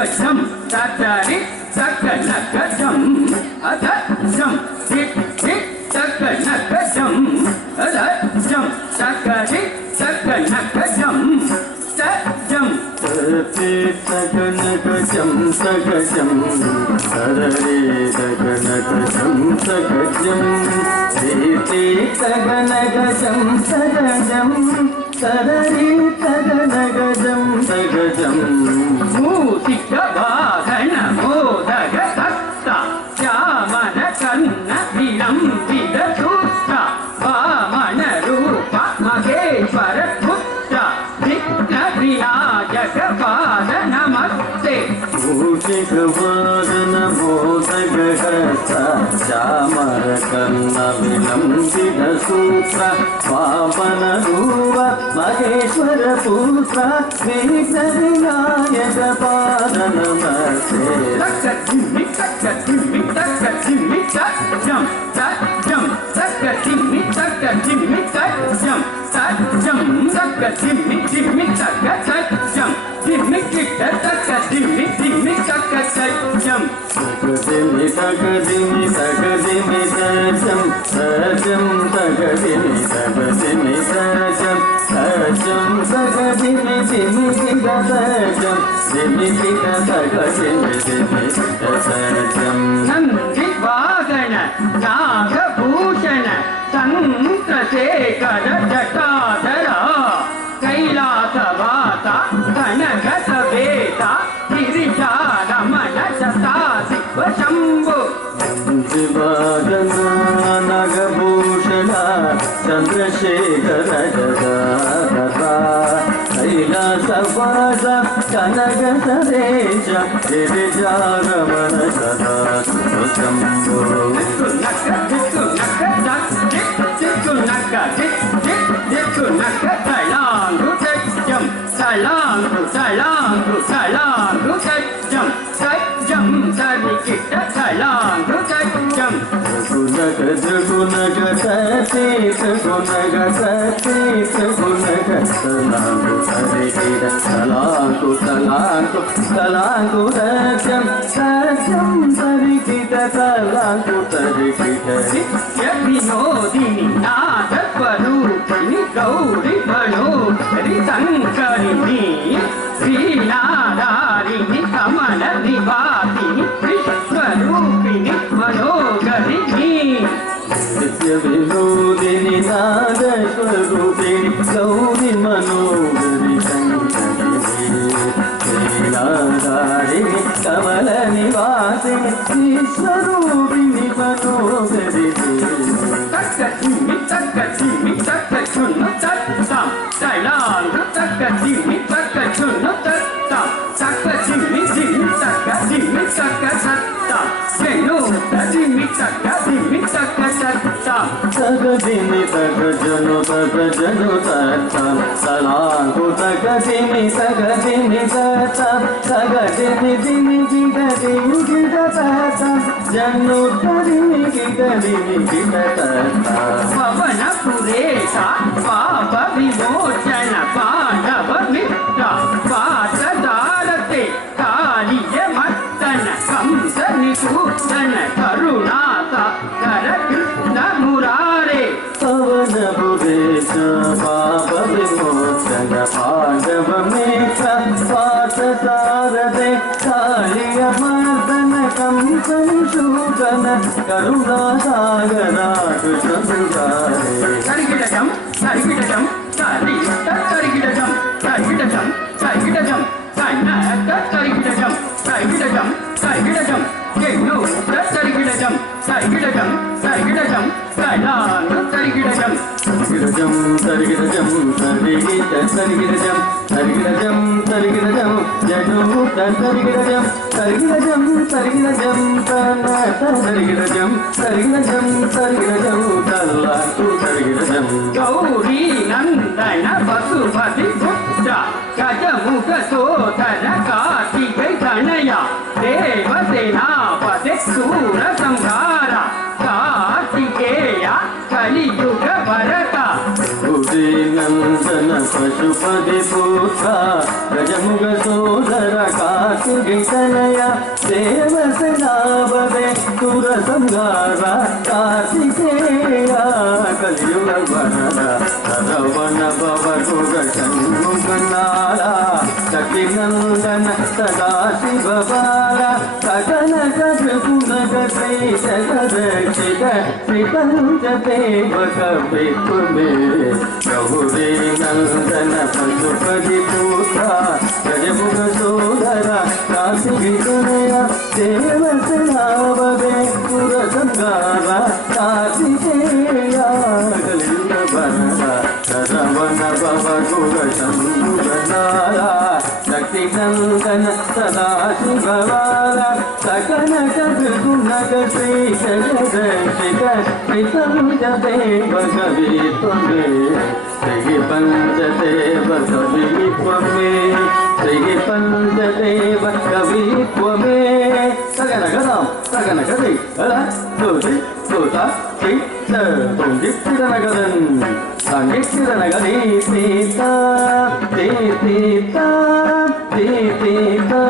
जम ततरि तक नक जम अध जम धिक धिक तक नक जम अध जम तकरि तक नक जम त जम ते तक नक जम तक जम तरे तक नक जम तक जम ते तक नक जम तक जम तरे तक नक जम तक जम मूषिक वाहन मोदक सत्ता श्यामन कन्न विलंबित सूत्र वामन रूप महेश्वर पुत्र विघ्न विनायक पाद नमस्ते मूषिक वाहन मोदक सत्ता श्यामन कन्न विलंबित सूत्र वामन रूप महेश्वर पुत्र विघ्न विनायक पाद नमस्ते तक जिम्मी तक जिम्मी तक जिम्मी तक जम तक जिम्मी तक जिम्मी तक जम तक जिम्मी जिम्मी तक जम जिम्मी किट तक जिम्मी जिम्मी तक जम जिम्मी तक जिम्मी तक जिम्मी जम जम तक जिम्मी तक जिम्मी जम जम तक जिम्मी जिम्मी किट जम जिम्मी किट तक जिम्मी जिम्मी जम नंदी वागन नागभूषण संक्रशेखर जटाधरा कैलासवासा कनक सवेता गिरिजा रमण शता शिव शंभु शिवागन नागभूषण चंद्रशेखर जटाधरा कैलासवास कनक सवेश गिरिजा रमण शता शंभु गुणग सतीत गुणग सतीत गुणग तलांगु सरिगिर तलांगु तलांगु तलांगु रजम सजम सरिगिर तलांगु सरिगिर विनोदिनी नाद स्वरूपिणी गौरी मनोहरि शंकरिणी श्रीनारायणी कमल निवासिनी विश्वरूपिणी मनोहरिणी विनोदिनी नाद स्वरूपिणी गौरी मनोहरि शंकरिणी श्रीनारायणी कमल निवासिनी विश्वरूपिणी मनोहरिणी तक जिम्मी तक चुन तक तम तैलांगु तक जिम्मी तक चुन तक तम तक जिम्मी जिम्मी तक सत्ता जेनु जिम्मी तक सत्ता तक जिम्मी तक जनु सत्ता तलांगु तक जिम्मी सत्ता तक जिम्मी जिम्मी गिट सत्ता जनु जिम्मी गिट सत्ता पवन पुरेशा पाप विमोचन पांडव मित्र पाठदारते कालिय मर्दन कंस निषूदन करुणासा कर कृष्ण मुरारे पवन पुरेश पाप विमोचन पांडव मित्र पाठदारते कालिय मर्दन कंस निषूदन करुणासागरा कृष्ण मुरारे तरिगिडजम तरिगिडजम तरिगिडजम तरिगिडजम तरिगिडजम कन्नड तरिगिडजम तरिगिडजम तरिगिडजम केनु तरिगिडजम तरिगिडजम तरिगिडजम कलांग तरिगिडजम तरिगिडजम तरिगिडजम तरिगिडजम तरिगिडजम तरिगिडजम जनु तरिगिडजम तरिगिडजम तरिगिडजम तरिगिडजम तरिगिडजम तरिगिडजम कलांग तरिगिडजम गौरी नंदन वसुपति पुत्र गजमुख सोदर कार्तिकै तनया देवसेनापति सूर संहार कार्तिकेय कलियुग भरत नंदन पशुपति पुत्र गजमुख सोदर कार्तिकेय ಕಾಸಿಗೆ ತನಯ ದೇವಸನಾವದೆ ಸುರ ಸಂಗಾರ ಕಾರ್ತಿಕೇಯ ಕಲಿಯುಗ ವರದ ಸರವಣ ಭವಗುಗ ಷಣ್ಮುಖನಾಳ ಶಕ್ತಿನಂದನ ಸದಾ ಶಿವ ಬಾಲ ಸಕಲ ಕೃಗುಣಗ ಶ್ರೀಶಗರಕ್ಷಿತ ಶ್ರೀಪಂಚದೇವ ಕವಿತ್ವಮೇ ಗೌರಿ ನಂದನ ಪಶುಪತಿ ಪುತ್ರ ಗಜಮುಖ ಸೋದರ ಕಾಸಿಗೆ ತನಯ ದೇವಸನಾವದೆ ಸುರ ಸಂಗಾರ ಕಾರ್ತಿಕೇಯ ಕಲಿಯುಗ ವರದ ಸರವಣ ಭವಗುಗ ಷಣ್ಮುಖನಾಳ ಶಕ್ತಿನಂದನ ಸದಾ ಶಿವವಾಲ ಸಕಲ ಕೃಗುಣಗ ಶ್ರೀಶಗರಕ್ಷಿತ ಶ್ರೀಪಂಚದೇವ ಕವಿತ್ವಮೇ ಶ್ರೀ ಪಂಚದೇವ ಕವಿತ್ವಮೇ ಶ್ರೀ ಪಂಚದೇವ ಕವಿತ್ವಮೇ ಸಗನ ಗದಾಂ ಸಗನ ಗದಿ ಅಲ ಸೋತಿ ಸೋತ ಶ್ರೀ ಸೋಂಗಿತ್ತಿರನ ಗದನ್ ಸಂಗಿತ್ತಿರನ ಗದಿ ಸೀತಾ ಸೀತಾ ಸೀತಾ